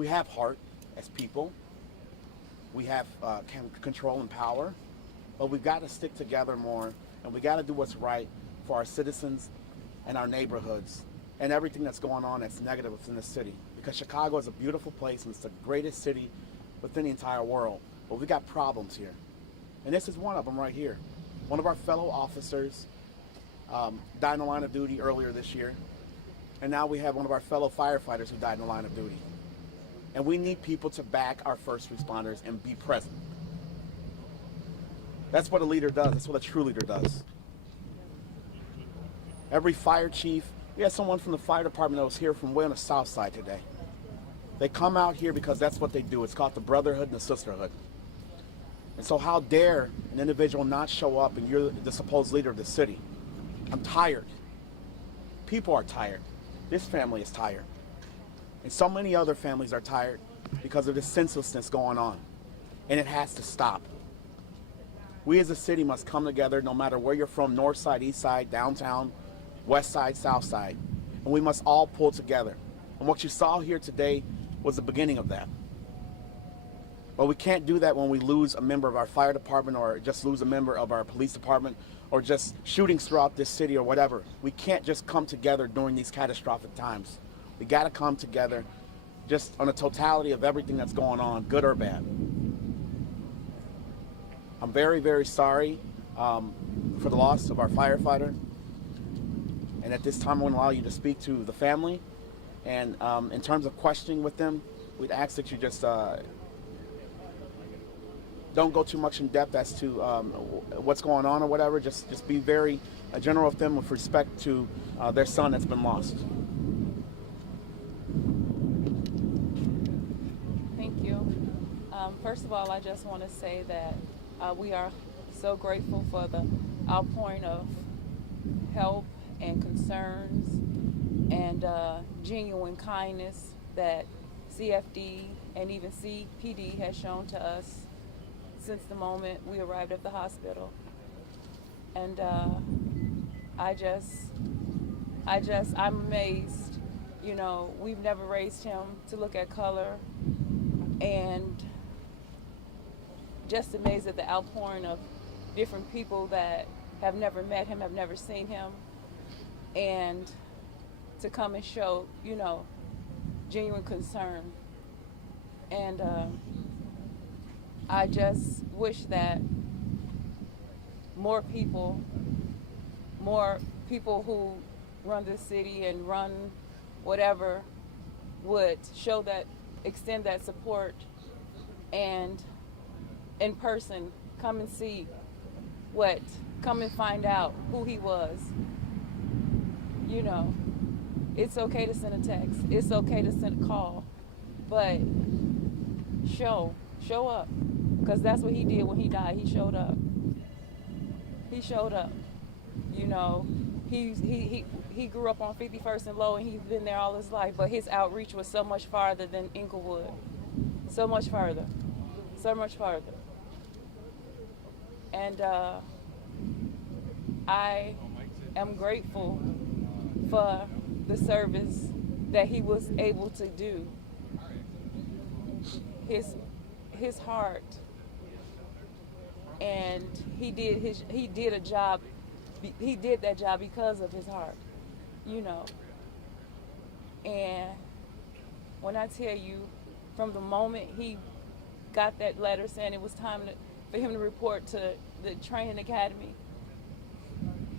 We have heart as people. We have control and power, but we've got to stick together more, and we got to do what's right for our citizens and our neighborhoods and everything that's going on that's negative within the city. Because Chicago is a beautiful place and it's the greatest city within the entire world. But we got problems here. And this is one of them right here. One of our fellow officers died in the line of duty earlier this year. And now we have one of our fellow firefighters who died in the line of duty. And we need people to back our first responders and be present. That's what a leader does. That's what a true leader does. Every fire chief, we had someone from the fire department that was here from way on the south side today. They come out here because that's what they do. It's called the brotherhood and the sisterhood. And so how dare an individual not show up and you're the supposed leader of the city? I'm tired. People are tired. This family is tired. And so many other families are tired because of this senselessness going on. And it has to stop. We as a city must come together no matter where you're from, north side, east side, downtown, west side, south side. And we must all pull together. And what you saw here today was the beginning of that. But we can't do that when we lose a member of our fire department or just lose a member of our police department or just shootings throughout this city or whatever. We can't just come together during these catastrophic times. We got to come together just on a totality of everything that's going on, good or bad. I'm very, very sorry for the loss of our firefighter. And at this time, I want to allow you to speak to the family. And in terms of questioning with them, we'd ask that you just don't go too much in depth as to what's going on or whatever. Just be very general with them with respect to their son that's been lost. Thank you. First of all, I just want to say that we are so grateful for the outpouring of help and concerns and genuine kindness that CFD and even CPD has shown to us since the moment we arrived at the hospital. And I'm amazed. You know, we've never raised him to look at color, and just amazed at the outpouring of different people that have never met him, have never seen him, and to come and show, you know, genuine concern. And I just wish that more people who run this city and run whatever would show that, extend that support, and in person come and see come and find out who he was. You know, it's okay to send a text, it's okay to send a call, but show up, because that's what he did when he died. He showed up. You know, he grew up on 51st and Low, and he's been there all his life, but his outreach was so much farther than Inglewood. So much farther. And I am grateful for the service that he was able to do. His heart, and he did that job because of his heart, you know. And when I tell you, from the moment he got that letter saying it was time for him to report to the training academy,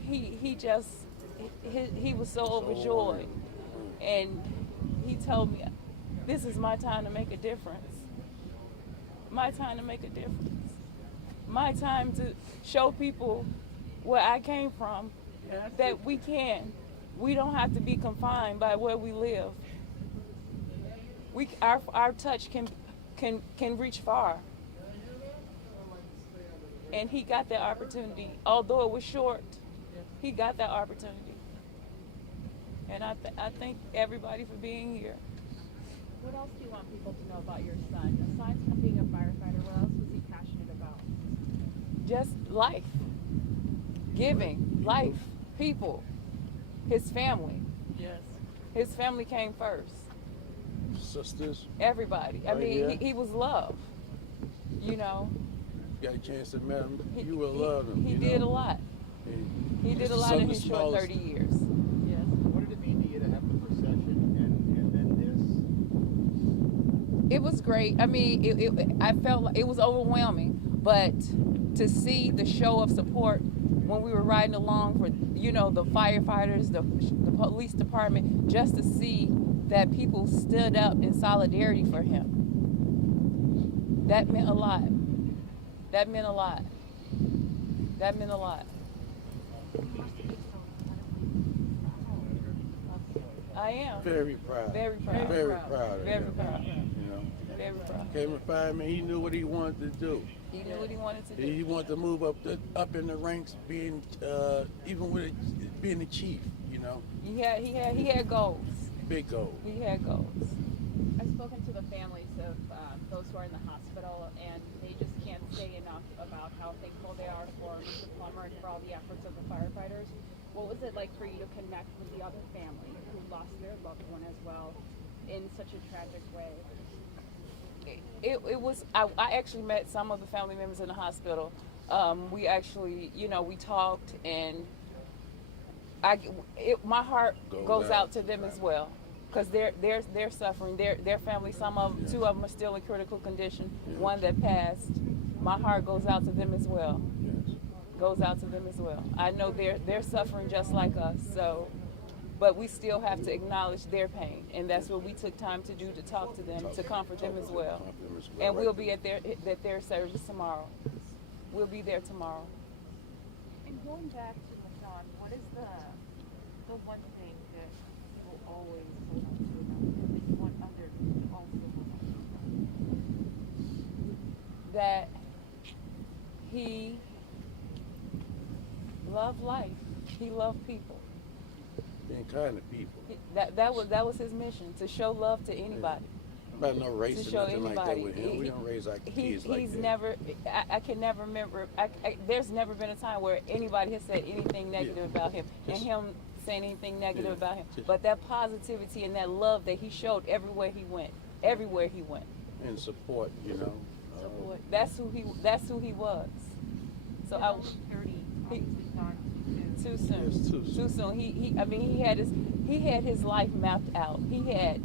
he was so overjoyed, and he told me, "This is my time to make a difference. My time to make a difference. My time to show people where I came from that we can. We don't have to be confined by where we live. Our touch can reach far." And he got that opportunity. Although it was short, he got that opportunity. And I thank everybody for being here. What else do you want people to know about your son? Aside from being a firefighter, what else was he passionate about? Just life. Giving. Life. People. His family. Yes. His family came first. sisters. everybody. I Right mean, here. he was love. You know, Got a chance to meet him. he, You will love him. he you did know? a lot. He did It's a lot some in of the his short smallest- 30 years. Yes. What did it mean to you to have the procession and then this? It was great. I mean, I felt like it was overwhelming, but to see the show of support when we were riding along for, you know, the firefighters, the police department, just to see that people stood up in solidarity for him, that meant a lot. That meant a lot. That meant a lot. I am. Very proud. Very proud. Very proud. Of Very him, proud. You know, Very proud. came in fireman. He knew what he wanted to do. He knew what he wanted to do. He wanted to move up in the ranks, being even with being the chief. You know, He had goals. big goal. He had goals. I've spoken to the families of those who are in the hospital, and they just can't say enough about how thankful they are for Mr. Plummer and for all the efforts of the firefighters. What was it like for you to connect with the other family who lost their loved one as well in such a tragic way? It was. I actually met some of the family members in the hospital. We actually, you know, we talked, and my heart goes out to them as well, because they're suffering. Their family. Two of them are still in critical condition. Yes. One that passed. My heart goes out to them as well. Yes. Goes out to them as well. I know they're suffering just like us. So, but we still have to acknowledge their pain, and that's what we took time to do, to talk to them, to comfort them as well. And we'll be at their service tomorrow. We'll be there tomorrow. And going back to the John, what is the one thing that you will always hold on to about him that you want others to also hold on to? That he loved life. He loved people. Being kind to people. That was his mission, to show love to anybody. About no race To or show nothing like that anybody. with him. We don't raise our kids like He's that. never. I can never remember. There's never been a time where anybody has said anything negative about him, and him saying anything negative about him. But that positivity and that love that he showed everywhere he went. Everywhere he went. And support, you know. That's who he was. So I. 30, He, obviously gone too soon. too soon. Yes, too soon. Too soon. He had his life mapped out. He had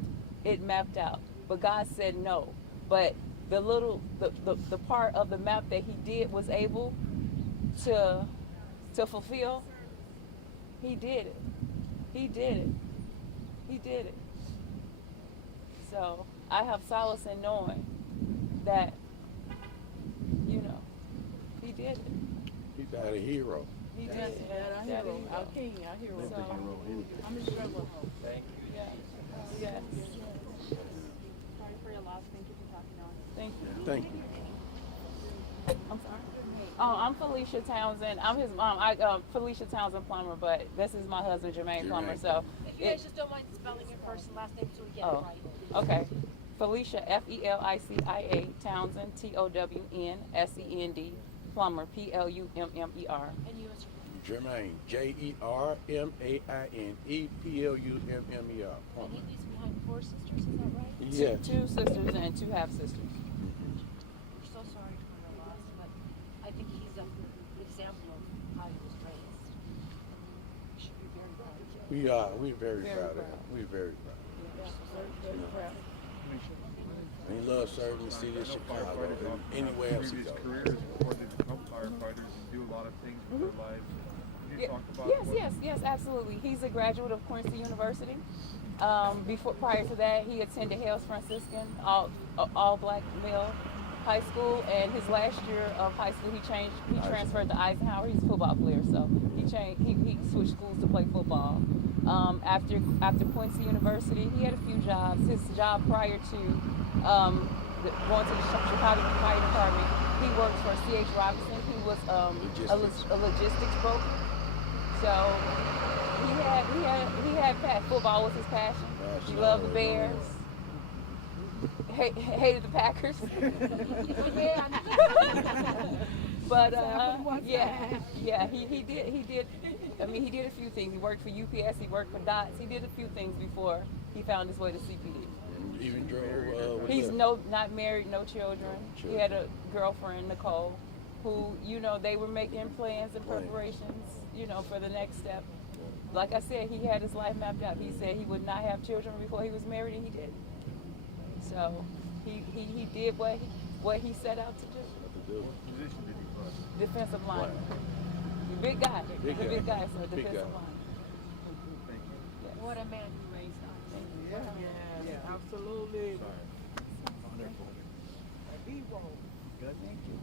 it mapped out. But God said no. But the part of the map that he did was able to fulfill, he did it. He did it. He did it. So I have solace in knowing that, you know, he did it. He died a hero. He did Yes, it. man, our That hero, he our wrote. king, our hero. So, I'm in trouble. yes. Yes. Sorry for your loss. Thank you for talking to us. Thank you. Thank you. I'm sorry. Oh, I'm Felicia Townsend. I'm his mom. Felicia Townsend Plummer, but this is my husband, Jermaine Plummer. So, If you guys just don't mind spelling your first and last name so we get it oh, right. okay. Felicia, Felicia, Townsend, Townsend, Plummer, Plummer. And you, Mr. Jermaine, Jermaine, Plummmer. And he leaves behind 4 sisters, is that right? Yes. Two sisters and 2 half sisters. We're so sorry for your loss, but I think he's an example of how he was raised. We should be very proud of him. We are. We're very, Very proud of proud. him. We're very proud. Very proud. And he loves serving the city of Chicago and anywhere else he previous goes. careers before they become firefighters and do a lot of things with their lives. Can you talk about Yes, absolutely. He's a graduate of Quincy University. Prior to that, he attended Hales Franciscan, all black male high school, and his last year of high school, he transferred to Eisenhower. He's a football player, so he switched schools to play football. After Quincy University, he had a few jobs. His job prior to going to the Chicago Fire Department, he worked for C.H. Robinson. He was a logistics broker. So he had football was his passion. He loved the Bears. Hated the Packers. But he did. I mean, he did a few things. He worked for UPS. He worked for DOTS. He did a few things before he found his way to CPD. Even drove. what's He's that? not married, no children. He had a girlfriend, Nicole, who, you know, they were making plans and Right. preparations, you know, for the next step. Like I said, he had his life mapped out. He said he would not have children before he was married, and he did. So he did what he set out to do. What position did he play? Defensive lineman. Big guy. Big He's a big guy. guy, so Big defensive guy. lineman. Thank you. Yes. What a man you raised us. Yeah, absolutely. Wonderful. He won't. Good. Thank you.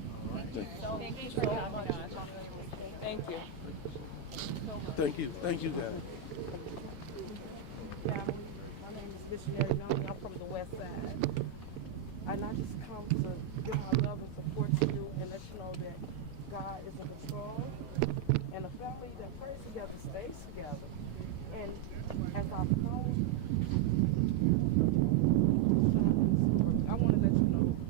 Thank you for coming on. Thank you. Thank you. Thank you, guys. Family. My name is Missionary Young. I'm from the West Side.